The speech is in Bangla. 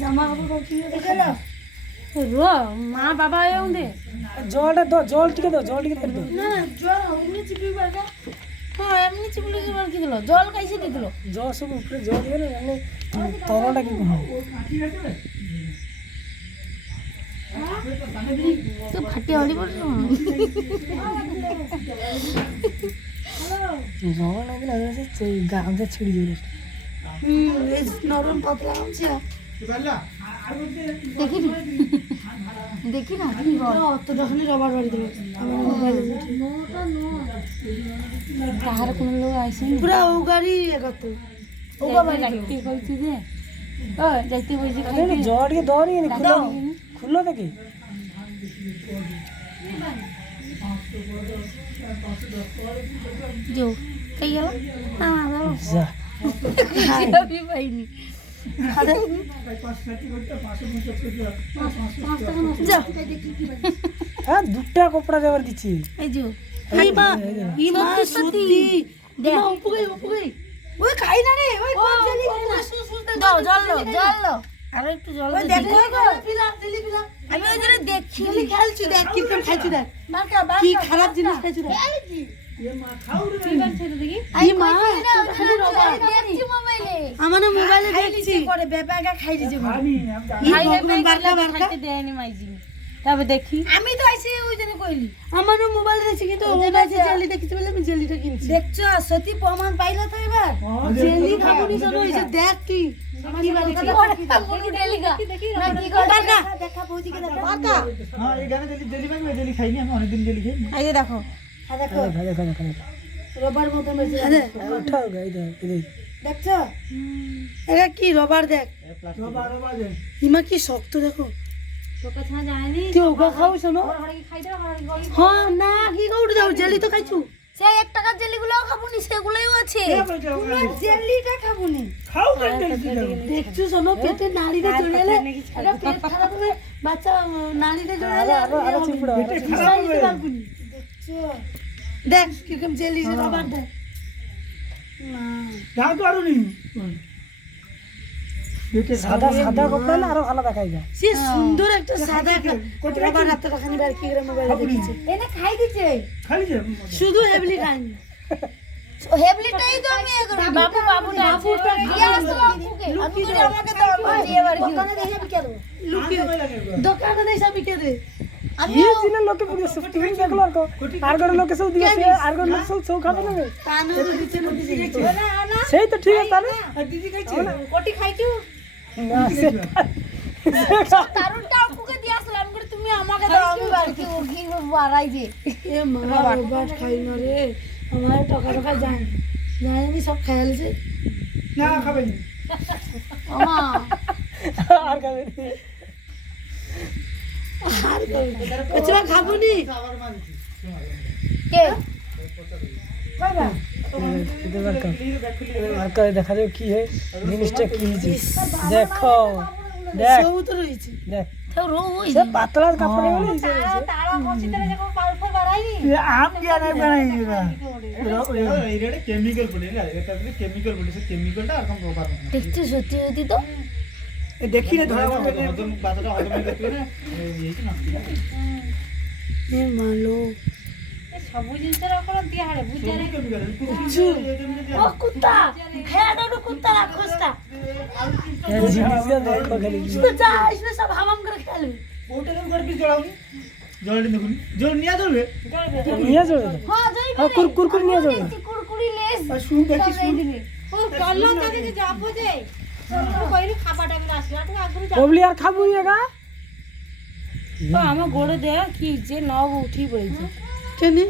জামা কাপড় কি দেখালো রো মা বাবা আয়ো দে জলটা দাও, জল টিকে দাও, জল টিকে দাও। না জল এমনি চিপি বাগা হ্যাঁ এমনি চিপলি আর কি দিলো জল কাইছে দি দিলো জল সব উপরে জল দিয়ে না এমনি তরলটা কি হবে? তো ফাটিয়া হলি পড়লো জল নাকি না সেই গামছা ছিড়ি যাবে। এই নরম পাতলা আছে দেখি দেখি না কি বল অত যখনই রবার বাড়ি দিল আমার মোবাইলে কাহার কোন লোক আইছে পুরা ও গাড়ি এগত ও বাবা যাইতে কইছি যে ও যাইতে কইছি জল টিকে দাও নি খুলো খুলো দেখি जो कई गला ना ना যা अभी भाई नहीं হ্যাঁ দুটা কপড়া দেওয়ার দিচ্ছি। এই যে এই মা এই মা সত্যি দেখ উপরে ওই খাই না রে ওই কোন জানি দাও জল দাও আর একটু জল দে দেখো পিলা দিলি পিলা আমি ওই জন্য দেখছি খেলছি দেখ কি রকম খাইছি দেখ কি খারাপ জিনিস খাইছি দেখ ये मां खाऊ रे পিবান ছেড়ে দেখি এই মা খালি রবা দেখছি মোবাইলে আমার মোবাইলে দেখছি করে বেবাগা খাই দিছে খাই বারকা খাইতে দেয়নি মাইজি তবে দেখি আমি তো আইছি ওই জন্য কইলি আমার মোবাইলে দেখছি কিন্তু মোবাইলে জেলি দেখছি বলে আমি জেলিটা কিনছি দেখছো সত্যি প্রমাণ পাইলা তো এবার জেলি খাবনি শোনো এই যে দেখ কি কি বাড়ি কি ডেলি গা না কি করে দেখা বৌদি কে দেখা বাকা हां ये गाने जल्दी में जल्दी खाई नहीं हम अनेक दिन जल्दी खाई এই যে দেখো হ্যাঁ দেখো রবার মতো মেশে উঠাও গাই দাও এই দেখছো এটা কি রবার দেখ रबा दे ইমা কি শক্ত দেখো শক্ত ছানা জানি তুই ওগা খাও শোনো কি খাই দাও হ্যাঁ না কি খাউট দাও জেলি তো খাইছু সে 1 টাকার জেলিগুলোও খাবুনি সেগুলোও আছে জেলিটা খাবুনি खाओ करते দেখছো শোনো পেটে নাড়িতে চলে এলে এটা পেট খারাপ হবে বাচ্চা নাড়িতে চলে এলে আরো চিপড়া पेट खराब हो गया দেখছো দেখ কিরকম জেলি যে রবার দেখ না दाव तो आरो नहीं बेटे সাদা সাদা কপড়া না আরো ভালো দেখাই যায়। সে সুন্দর একটা সাদা রবার হাতে রাখানি বার কি করে মোবাইলে দেখেছে এনে খাই দিছে खाली जा শুধু হেভলি খাইনি হেভলিটাই তো আমি বাবুটা দিয়ে আসলো বাবুকে আমি তো আমাকে তো দিয়ে বার কি দোকানে দেই আমি কে দেব লুকিয়ে দোকানে দেই আমি কে দে ये जिले लोग के पूरे सुफ्टी में देख लो को आरगड़ लोग के सब दिया से आरगड़ लोग सब सौ खाते ना কানো দিছে নদী দিছে না না সেই তো ঠিক আছে তাহলে दीदी खाई কোটি খাইছু না সে তারুনটা আপুকে দিয়ে আসলাম করে তুমি আমাকে দাও আমি বার কি ও কি বাড়াই যে এ মা রবার খাই না রে আমার টাকা যায় জানি সব খেলছে ना खाबे नहीं আমা আর খাবে কচরা খাবনি কে বাবা আর করে দেখা যাও কি है জিনিসটা কি হইছে দেখো দেখ সব তো রইছে দেখ তো রো ওই সে পাতলা কাপড়ে বলে হইছে তারা মসজিদে যখন পালফল বাড়াইনি ये आम क्या नहीं बनाएगा এটা কেমিক্যাল পড়ে না এটা তো কেমিক্যাল পড়ে সে কেমিক্যালটা আর কম রবার না দেখতে সত্যি সত্যি তো এ দেখি রে ধরা হজম বাতটা হজম করতে না এই কি না এ মালো ସବୁ ଜିନିଷର କଣ ଦିଆ ହଳେ ବୁଝାରେ ও কুত্তা খেয়া দাও কুত্তা রাক্ষসটা জিনিসটা দেখো খালি इसमें जा इसमें सब हवाम कर खेल হোটেল করে কি জড়াউনি জড়াই দেখুন জোর নিয়া ধরবে নিয়ে যাও हां যাই হ্যাঁ কুরকুর নিয়ে যাও কুরকুরি লেস আর শুন দেখি শুন ও কল্লো যদি যে যাব যে কইলি খাবাটা বিনা আসলা তো আগুন ববলি আর খাবো এগা তো আমার গোড়ে দে কি যে নব উঠি বইছে কেনে